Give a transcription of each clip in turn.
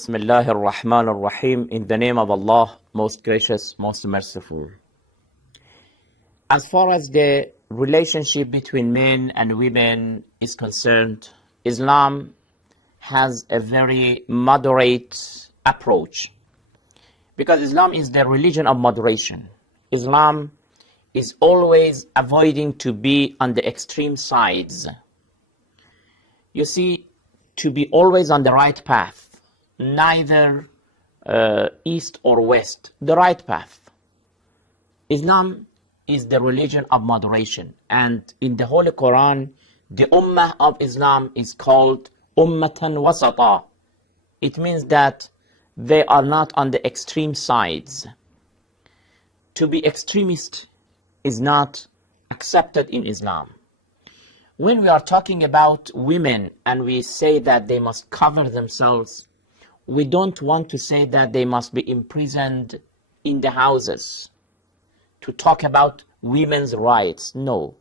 Bismillahir Rahmanir Rahim. In the name of Allah, most gracious, most merciful. As far as the relationship between men and women is concerned, Islam has a very moderate approach. Because Islam is the religion of moderation. Islam is always avoiding to be on the extreme sides. You see, to be always on the right path. Neither east or west, the right path. Islam is the religion of moderation, and in the Holy Quran, the Ummah of Islam is called Ummatan Wasata. It means that they are not on the extreme sides. To be extremist is not accepted in Islam. When we are talking about women and we say that they must cover themselves, we don't want to say that they must be imprisoned in the houses to talk about women's rights. No.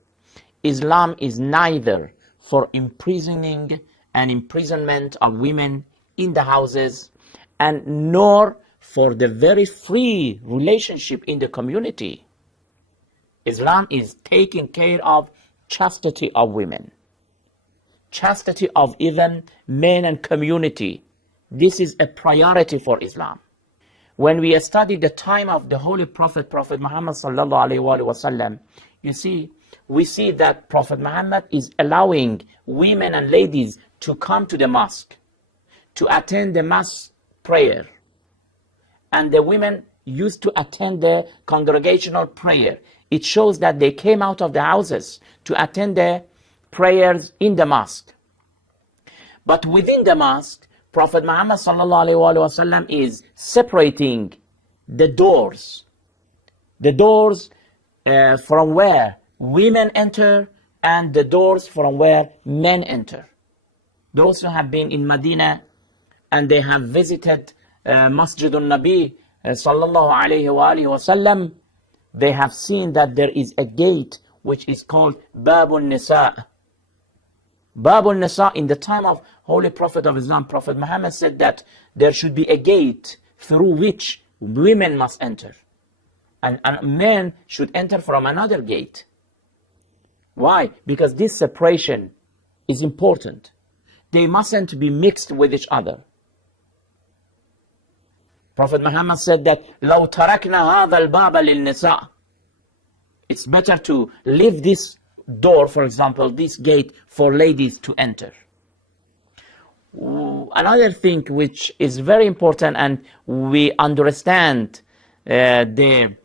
Islam is neither for imprisoning and imprisonment of women in the houses and nor for the very free relationship in the community. Islam is taking care of chastity of women, chastity of even men and community. This is a priority for Islam. When we study the time of the Holy Prophet Muhammad sallallahu alaihi wasallam, we see that Prophet Muhammad is allowing women and ladies to come to the mosque, to attend the mass prayer. And the women used to attend the congregational prayer. It shows that they came out of the houses to attend the prayers in the mosque. But within the mosque, Prophet Muhammad sallallahu alaihi wasallam is separating the doors from where women enter and the doors from where men enter. Those who have been in Medina and they have visited Masjid al-Nabi sallallahu alaihi wasallam, they have seen that there is a gate which is called Babun Nisa. Babun Nisa, in the time of Holy Prophet of Islam, Prophet Muhammad said that there should be a gate through which women must enter. And men should enter from another gate. Why? Because this separation is important. They mustn't be mixed with each other. Prophet Muhammad said that لَوْ تَرَكْنَا هَذَا الْبَابَ لِلنِّسَاءِ. It's better to leave this door, for example, this gate for ladies to enter. Another thing which is very important, and we understand the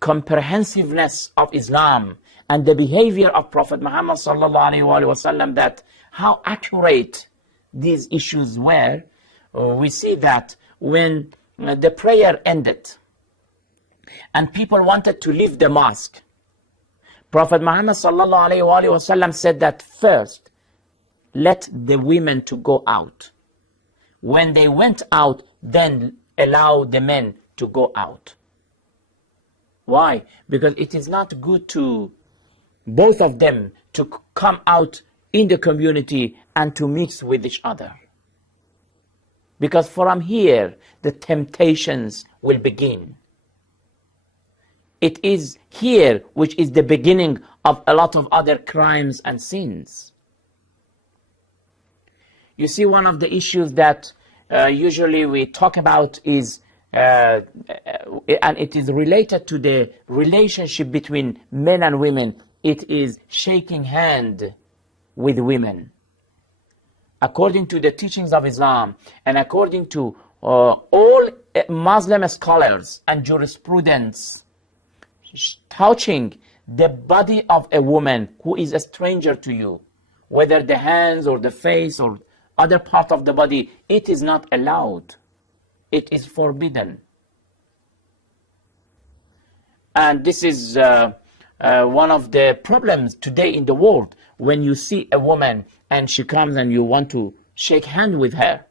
comprehensiveness of Islam and the behavior of Prophet Muhammad sallallahu alaihi wasallam, that how accurate these issues were. We see that when the prayer ended and people wanted to leave the mosque, Prophet Muhammad sallallahu alaihi wasallam said that first, let the women to go out. When they went out, then allow the men to go out. Why? Because it is not good to both of them to come out in the community and to mix with each other. Because from here, the temptations will begin. It is here which is the beginning of a lot of other crimes and sins. You see, one of the issues that usually we talk about is, and it is related to the relationship between men and women, it is shaking hand with women. According to the teachings of Islam and according to all Muslim scholars and jurisprudence, touching the body of a woman who is a stranger to you, whether the hands or the face or other part of the body, it is not allowed. It is forbidden. And this is one of the problems today in the world. When you see a woman and she comes and you want to shake hand with her,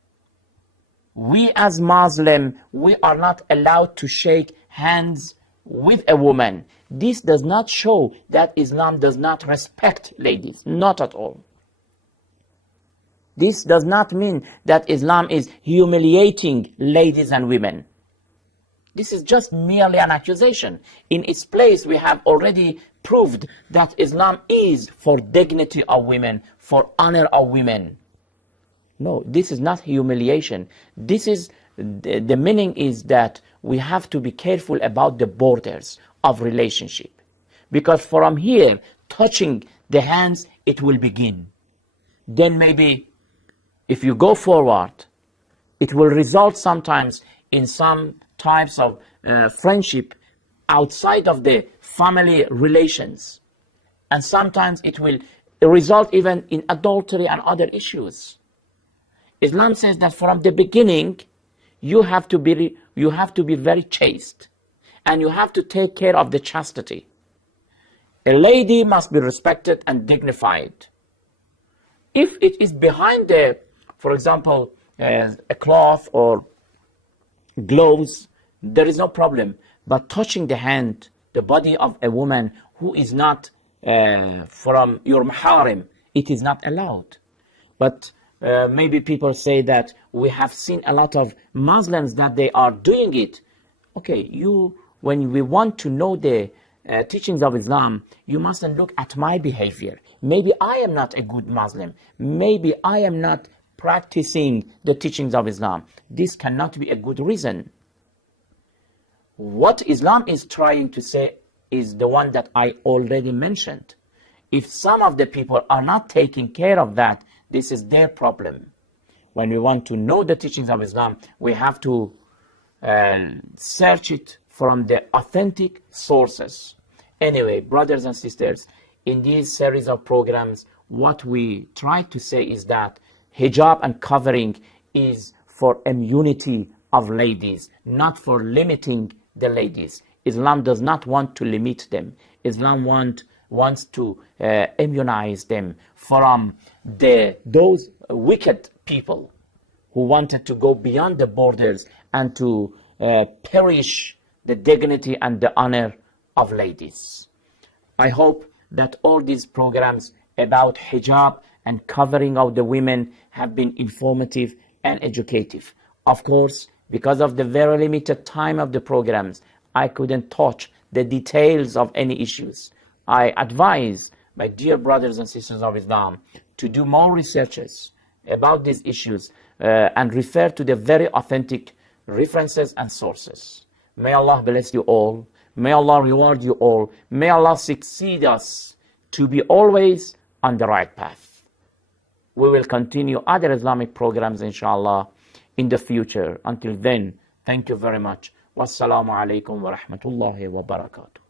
we as Muslim, we are not allowed to shake hands with a woman. This does not show that Islam does not respect ladies, not at all. This does not mean that Islam is humiliating ladies and women. This is just merely an accusation. In its place, we have already proved that Islam is for dignity of women, for honor of women. No, this is not humiliation. This is, the meaning is that we have to be careful about the borders of relationship. Because from here, touching the hands, it will begin. Then maybe, if you go forward, it will result sometimes in some types of friendship outside of the family relations. And sometimes it will result even in adultery and other issues. Islam says that from the beginning, you have to be very chaste, and you have to take care of the chastity. A lady must be respected and dignified. If it is behind the, for example, a cloth or gloves, there is no problem. But touching the hand, the body of a woman who is not from your maharim, it is not allowed. But maybe people say that we have seen a lot of Muslims that they are doing it. Okay, when we want to know the teachings of Islam, you mustn't look at my behavior. Maybe I am not a good Muslim. Maybe I am not practicing the teachings of Islam. This cannot be a good reason. What Islam is trying to say is the one that I already mentioned. If some of the people are not taking care of that, this is their problem. When we want to know the teachings of Islam, we have to search it from the authentic sources. Anyway, brothers and sisters, in this series of programs, what we try to say is that hijab and covering is for immunity of ladies, not for limiting the ladies. Islam does not want to limit them. Islam wants to immunize them from those wicked people who wanted to go beyond the borders and to perish the dignity and the honor of ladies. I hope that all these programs about hijab and covering of the women have been informative and educative. Of course, because of the very limited time of the programs, I couldn't touch the details of any issues. I advise my dear brothers and sisters of Islam to do more researches about these issues and refer to the very authentic references and sources. May Allah bless you all. May Allah reward you all. May Allah succeed us to be always on the right path. We will continue other Islamic programs, inshallah, in the future. Until then, thank you very much. Wassalamu alaikum wa rahmatullahi wa barakatuh.